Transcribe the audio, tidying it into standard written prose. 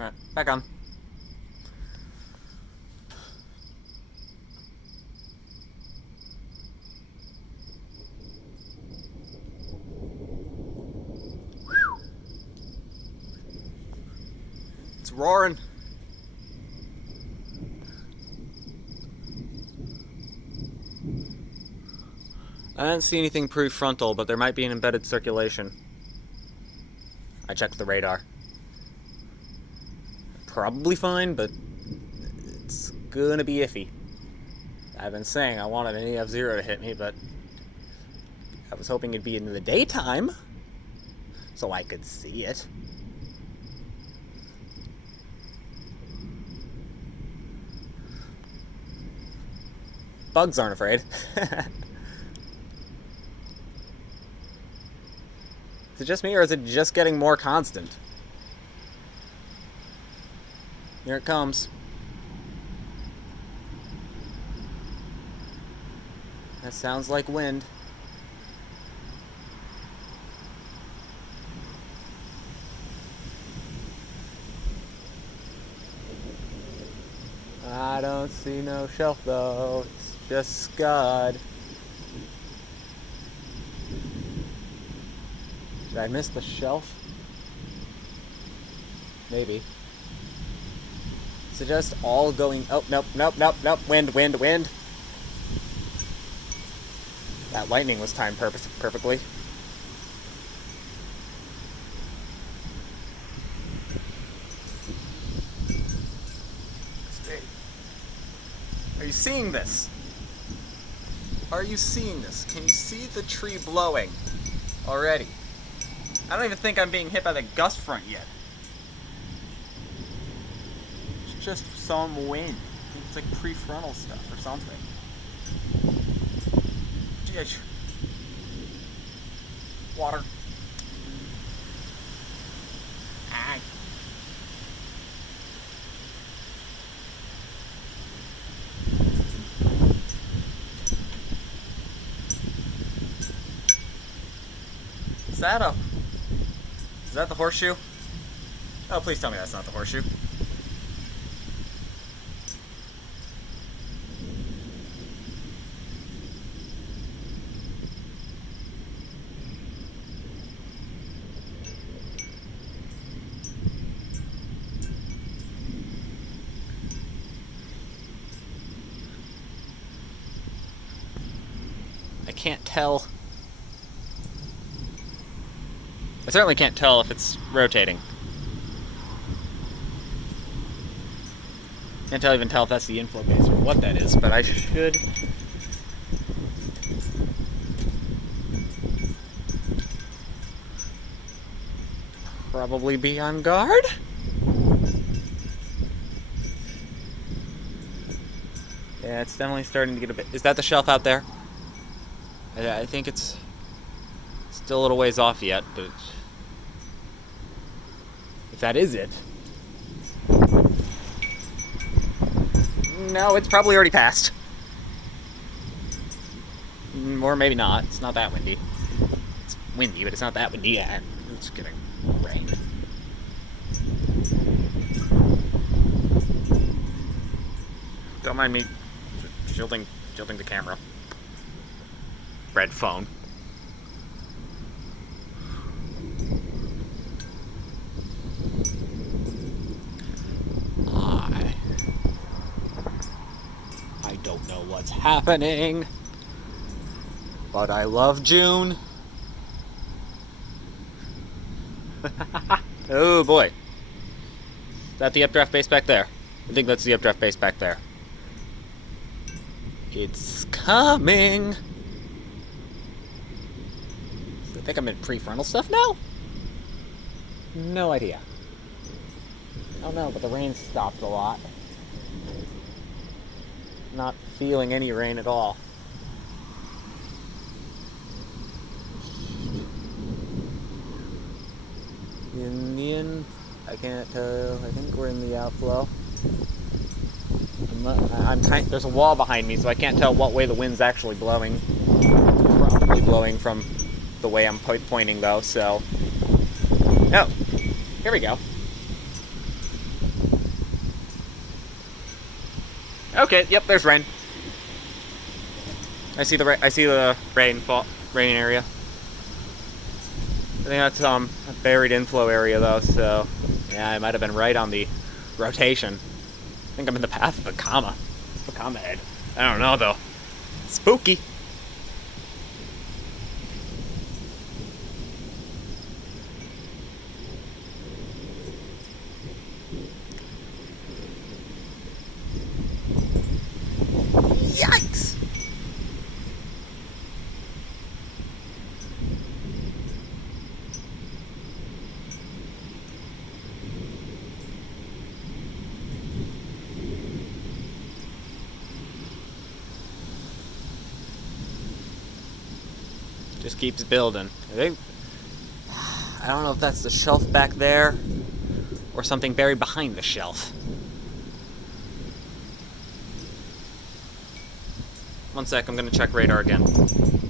Alright, back on. It's roaring. I didn't see anything prefrontal, but there might be an embedded circulation. I checked the radar. Probably fine, but it's gonna be iffy. I've been saying I wanted an EF0 to hit me, but I was hoping it'd be in the daytime so I could see it. Bugs aren't afraid. Is it just me, or is it just getting more constant? Here it comes. That sounds like wind. I don't see no shelf though. It's just scud. Did I miss the shelf? Maybe. Is it just all going... Oh, nope. Wind. That lightning was timed perfectly. Are you seeing this? Are you seeing this? Can you see the tree blowing already? I don't even think I'm being hit by the gust front yet. It's just some wind. I think it's like prefrontal stuff or something. Water. Ah. Is that the horseshoe? Oh, please tell me that's not the horseshoe. I can't tell. I certainly can't tell if it's rotating. Can't even tell if that's the inflow base or what that is, but I should... probably be on guard? Yeah, it's definitely starting to get a bit... Is that the shelf out there? I think it's still a little ways off yet, but if that is it, no, it's probably already passed. Or maybe not. It's not that windy. It's windy, but it's not that windy yet. It's getting rain. Don't mind me shielding the camera. Red phone. I don't know what's happening, but I love June. Oh boy. Is that the updraft base back there? I think that's the updraft base back there. It's coming. I think I'm in prefrontal stuff now? No idea. Oh no, but the rain stopped a lot. Not feeling any rain at all. Indian, I can't tell. I think we're in the outflow. There's a wall behind me, so I can't tell what way the wind's actually blowing. It's probably blowing from the way I'm pointing, though, so... Oh, here we go. Okay, yep, there's rain. I see the rain area. I think that's a buried inflow area though, so yeah, I might have been right on the rotation. I think I'm in the path of the comma. The comma head. I don't know though. Spooky. Yikes! Just keeps building. I don't know if that's the shelf back there or something buried behind the shelf. One sec, I'm gonna check radar again.